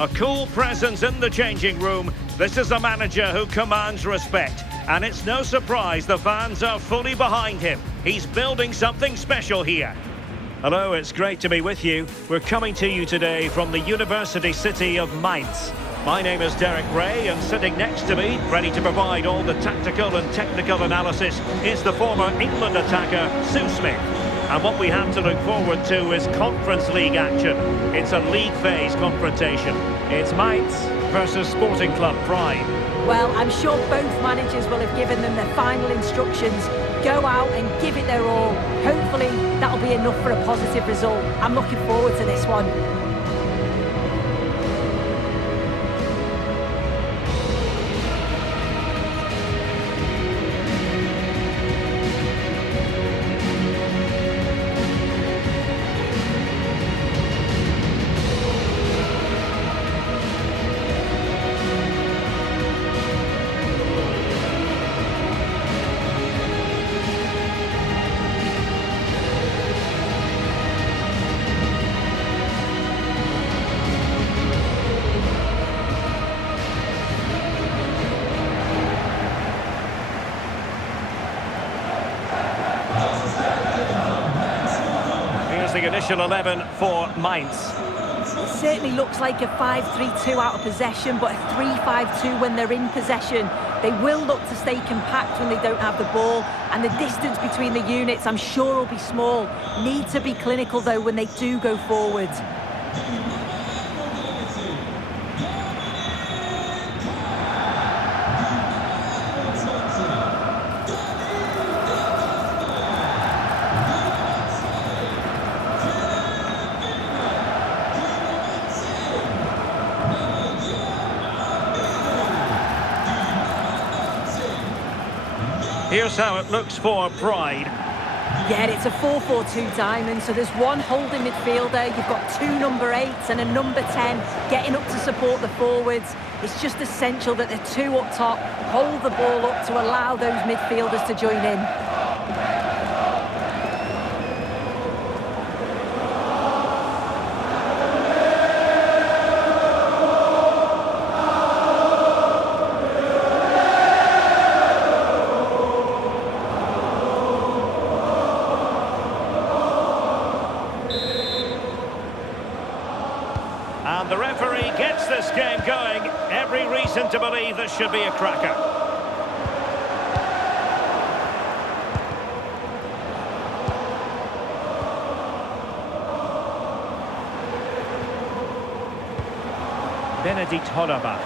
A cool presence in the changing room. This is a manager who commands respect. And it's no surprise the fans are fully behind him. He's building something special here. Hello, it's great to be with you. We're coming to you today from the university city of Mainz. My name is Derek Ray, and sitting next to me, ready to provide all the tactical and technical analysis, is the former England attacker, Sue Smith. And what we have to look forward to is Conference League action. It's a league phase confrontation. It's Mainz versus Sporting Club Pride. Well, I'm sure both managers will have given them their final instructions. Go out and give it their all. Hopefully, that'll be enough for a positive result. I'm looking forward to this one. The initial 11 for Mainz. It certainly looks like a 5-3-2 out of possession, but a 3-5-2 when they're in possession. They will look to stay compact when they don't have the ball, and the distance between the units, I'm sure, will be small. Need to be clinical, though, when they do go forward. Here's how it looks for Pride. Yeah, it's a 4-4-2 diamond, so there's one holding midfielder, you've got two number 8s and a number 10 getting up to support the forwards. It's just essential that the two up top hold the ball up to allow those midfielders to join in. And the referee gets this game going. Every reason to believe this should be a cracker. Benedict Hollerbach.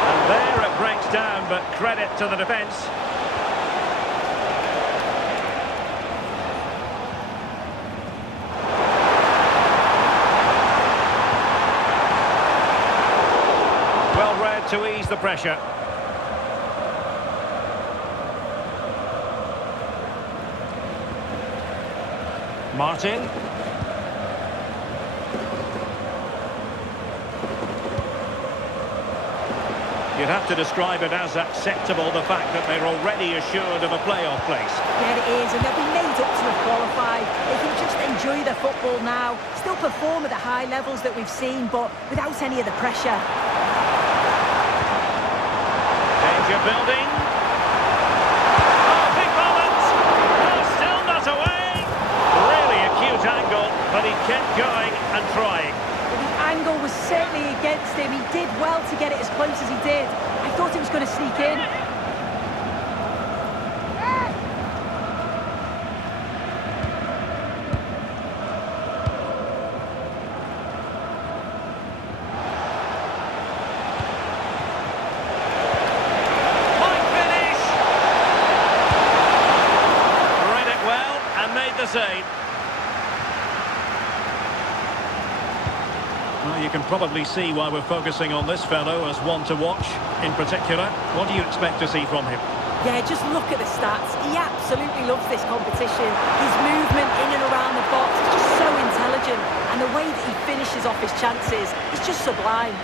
And there it breaks down, but credit to the defence. To ease the pressure. Martin. You'd have to describe it as acceptable, the fact that they're already assured of a playoff place. Yeah, it is, and they'll be made up to have qualified. They can just enjoy their football now, still perform at the high levels that we've seen, but without any of the pressure. Danger building. Oh, big moment! Oh, still not away! Really a cute angle, but he kept going and trying. Well, the angle was certainly against him. He did well to get it as close as he did. I thought it was going to sneak in. Save. Well, you can probably see why we're focusing on this fellow as one to watch. In particular, what do you expect to see from him? Yeah, just look at the stats. He absolutely loves this competition. His movement in and around the box is just so intelligent, and the way that he finishes off his chances is just sublime.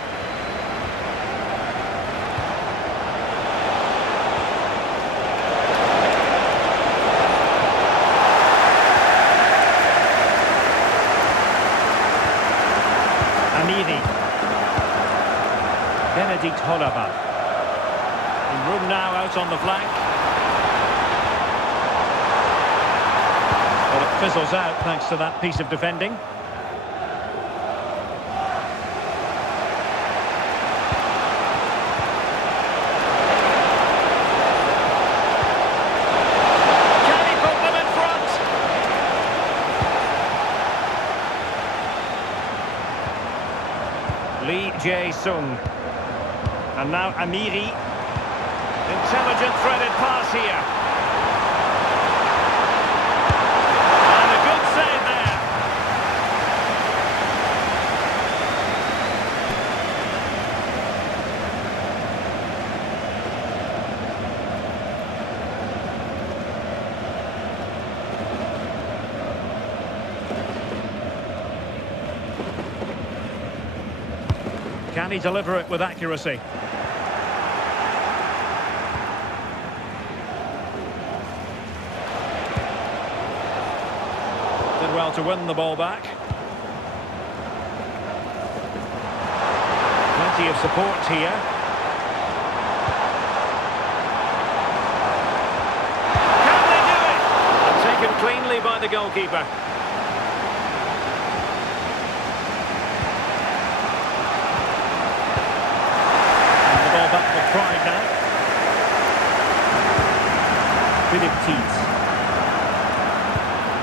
Amiri. Benedict Holaba. In room now out on the flank. Well, it fizzles out thanks to that piece of defending. Can he put them in front? Lee Jae-sung. And now Amiri. Intelligent threaded pass here. And a good save there. Can he deliver it with accuracy? Did well to win the ball back. Plenty of support here. Can they do it? And taken cleanly by the goalkeeper. And the ball back with pride now. Philip Teets.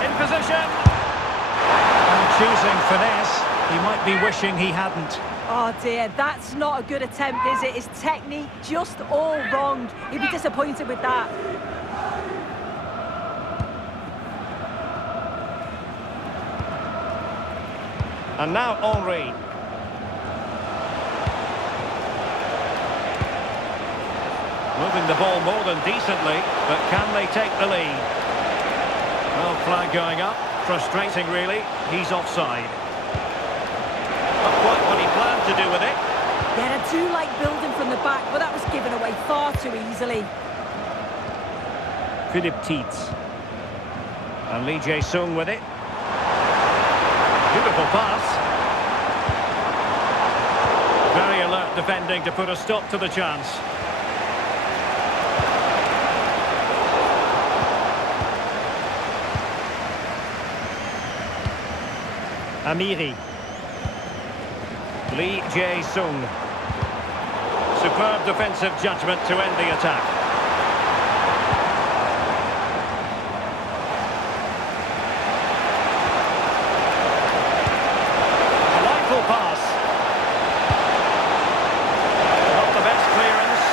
In position. Choosing finesse, he might be wishing he hadn't. Oh dear, that's not a good attempt, is it? His technique just all wrong. He'd be disappointed with that. And now Henry. Moving the ball more than decently, but can they take the lead? Well, flag going up. Frustrating, really. He's offside. Not quite what he planned to do with it. Yeah, I do like building from the back, but that was given away far too easily. Philip Teets. And Lee Jae-sung with it. Beautiful pass. Very alert defending to put a stop to the chance. Amiri. Lee Jae-sung. Superb defensive judgment to end the attack. Delightful pass. Not the best clearance.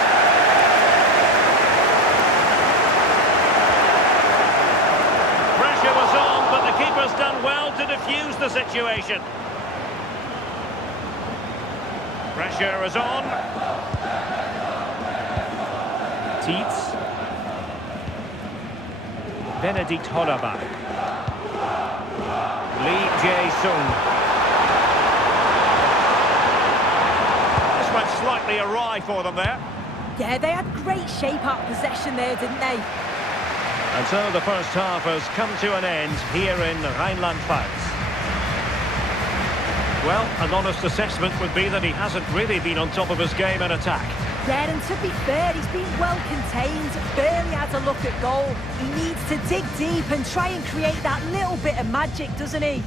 Pressure was on, but the keeper's done well to defuse the situation. Pressure is on. Teets. Benedict Holaba. Lee Jae-sung. This went slightly awry for them there. Yeah, they had great shape up possession there, didn't they? And so the first half has come to an end here in Rheinland-Pfalz. Well, an honest assessment would be that he hasn't really been on top of his game in attack. Yeah, and to be fair, he's been well contained, barely had a look at goal. He needs to dig deep and try and create that little bit of magic, doesn't he?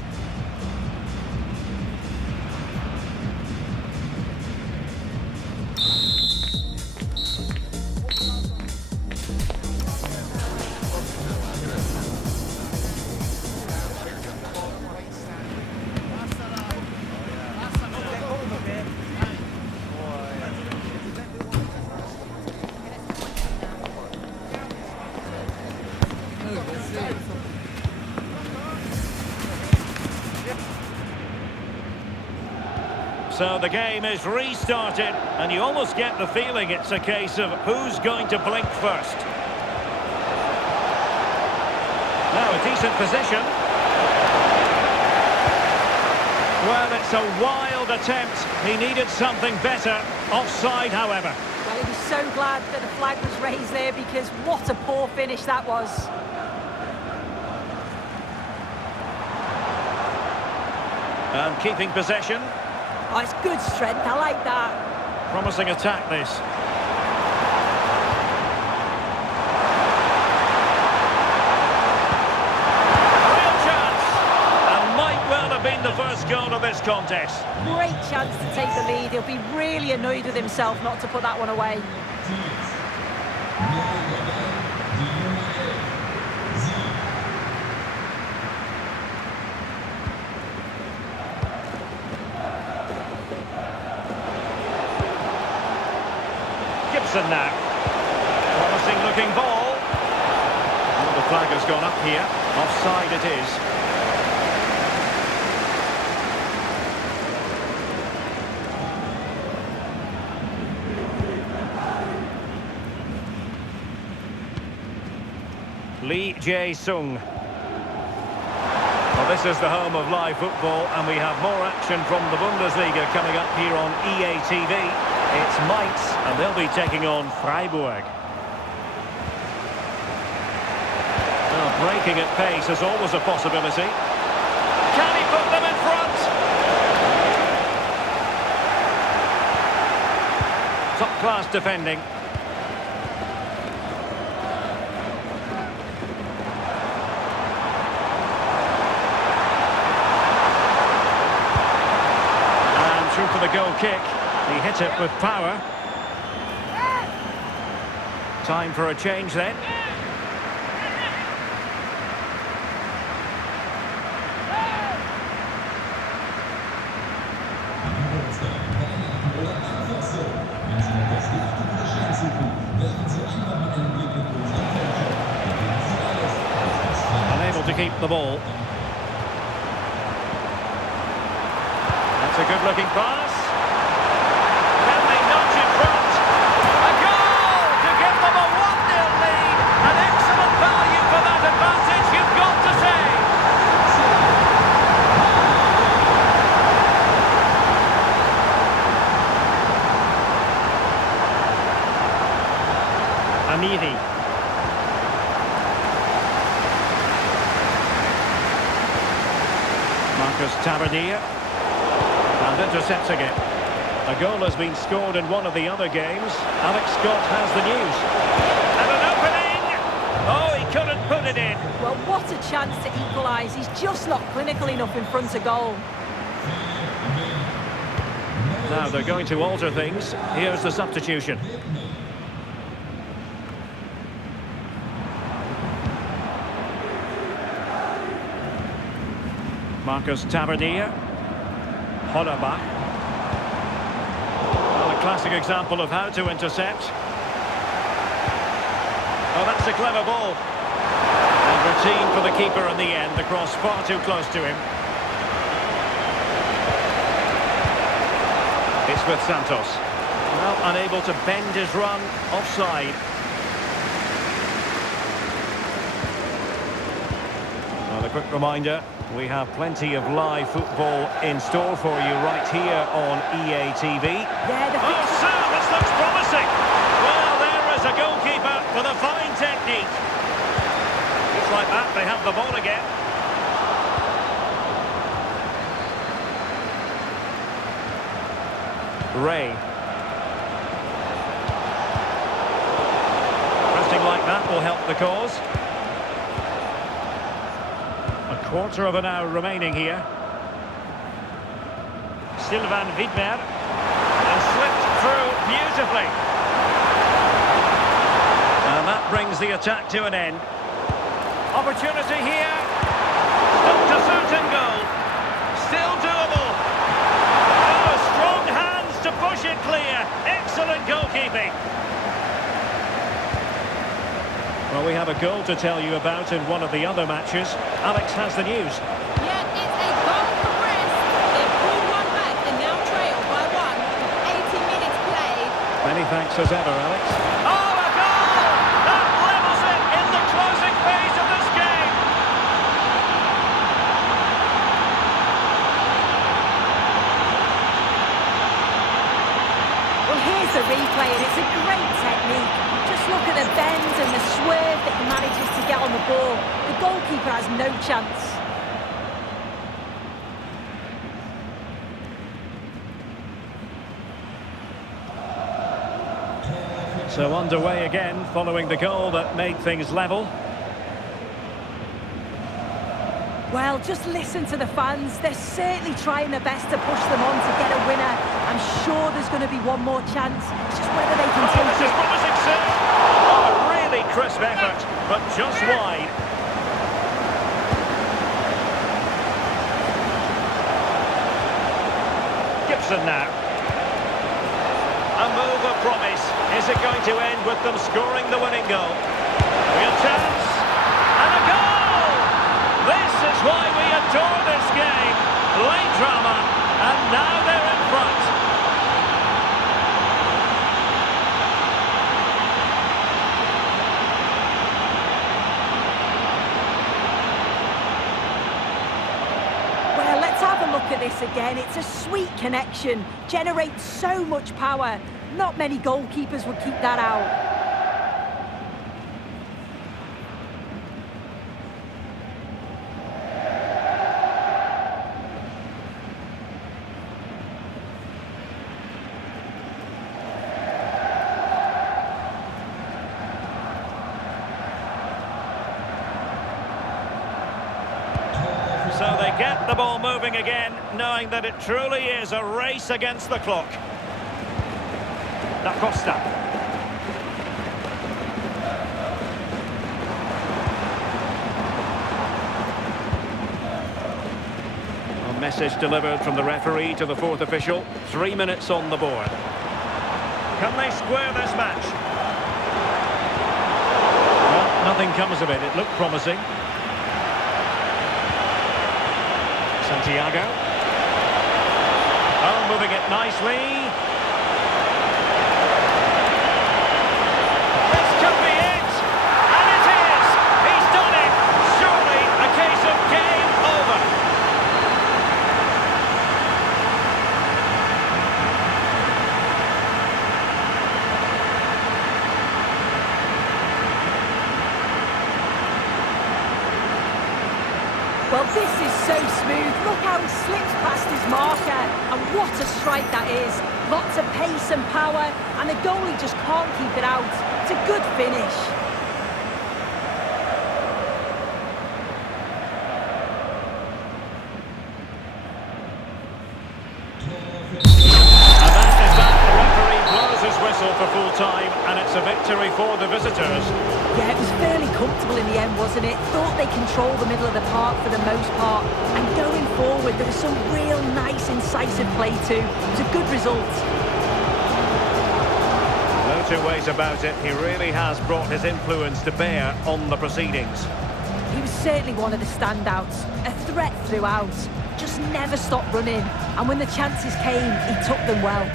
So the game is restarted, and you almost get the feeling it's a case of who's going to blink first. Now a decent position. Well, it's a wild attempt. He needed something better. Offside, however. Well, he was so glad that the flag was raised there, because what a poor finish that was. And keeping possession. Oh, it's good strength, I like that. Promising attack, this. Real chance! And might well have been the first goal of this contest. Great chance to take the lead. He'll be really annoyed with himself not to put that one away. Now. Promising looking ball. Oh, the flag has gone up here. Offside it is. Lee Jae-sung. Well, this is the home of live football, and we have more action from the Bundesliga coming up here on EA TV. It's Mainz, and they'll be taking on Freiburg. Well, breaking at pace is always a possibility. Can he put them in front? Top-class defending. And through for the goal kick. He hit it with power. Time for a change then. Unable to keep the ball. That's a good-looking pass. Amiri. Marcus Tavernier. And intercepting it. A goal has been scored in one of the other games. Alex Scott has the news. And an opening! Oh, he couldn't put it in. Well, what a chance to equalise. He's just not clinical enough in front of goal. Now they're going to alter things. Here's the substitution. Marcus Tavernier. Hollerbach. Well, a classic example of how to intercept. Oh, that's a clever ball. And routine for the keeper in the end. The cross far too close to him. It's with Santos. Well, unable to bend his run. Offside. Well, a quick reminder. We have plenty of live football in store for you right here on EA TV. Yeah, so this looks promising. Well, there is a goalkeeper with a fine technique. Just like that, they have the ball again. Ray. Pressing like that will help the cause. A quarter of an hour remaining here. Sylvain Widmer. And slipped through beautifully. And that brings the attack to an end. Opportunity here. Stuck to certain goal. Still doable. Oh, strong hands to push it clear. Excellent goalkeeping. Well, we have a goal to tell you about in one of the other matches. Alex has the news. Yeah, it's a goal for Brest. They pulled one back and now trail by one. 80 minutes played. Many thanks as ever, Alex. Oh, a goal! That levels it in the closing phase of this game. Well, here's the replay, and it's a great technique. Just look at the bend and the swerve that he manages to get on the ball. The goalkeeper has no chance. So underway again, following the goal that made things level. Well, just listen to the fans. They're certainly trying their best to push them on to get a winner. I'm sure there's going to be one more chance. It's just whether they can take This is it. promising soon. Oh, a really crisp effort, but just wide. Gibson now. A move of promise. Is it going to end with them scoring the winning goal? Real chance. And a goal! This is why we adore this game. Late drama, and now they're in front. Well, let's have a look at this again. It's a sweet connection. Generates so much power. Not many goalkeepers would keep that out. So they get the ball moving again, knowing that it truly is a race against the clock. Da Costa. A message delivered from the referee to the fourth official. 3 minutes on the board. Can they square this match? Well, nothing comes of it. It looked promising. Santiago. Oh, moving it nicely. This could be it! And it is! He's done it! Surely a case of game over. Well, this is so smooth. Look how he slips past his marker. And what a strike that is. Lots of pace and power. And the goalie just can't keep it out. It's a good finish. And that is that. The referee blows his whistle for full time, and it's a victory for the visitors. Yeah, it was fairly comfortable in the end, wasn't it? Thought they controlled the middle of the park for the most part. And going forward, there was some real nice, incisive play too. It was a good result. No two ways about it. He really has brought his influence to bear on the proceedings. He was certainly one of the standouts. A threat throughout. Just never stopped running. And when the chances came, he took them well.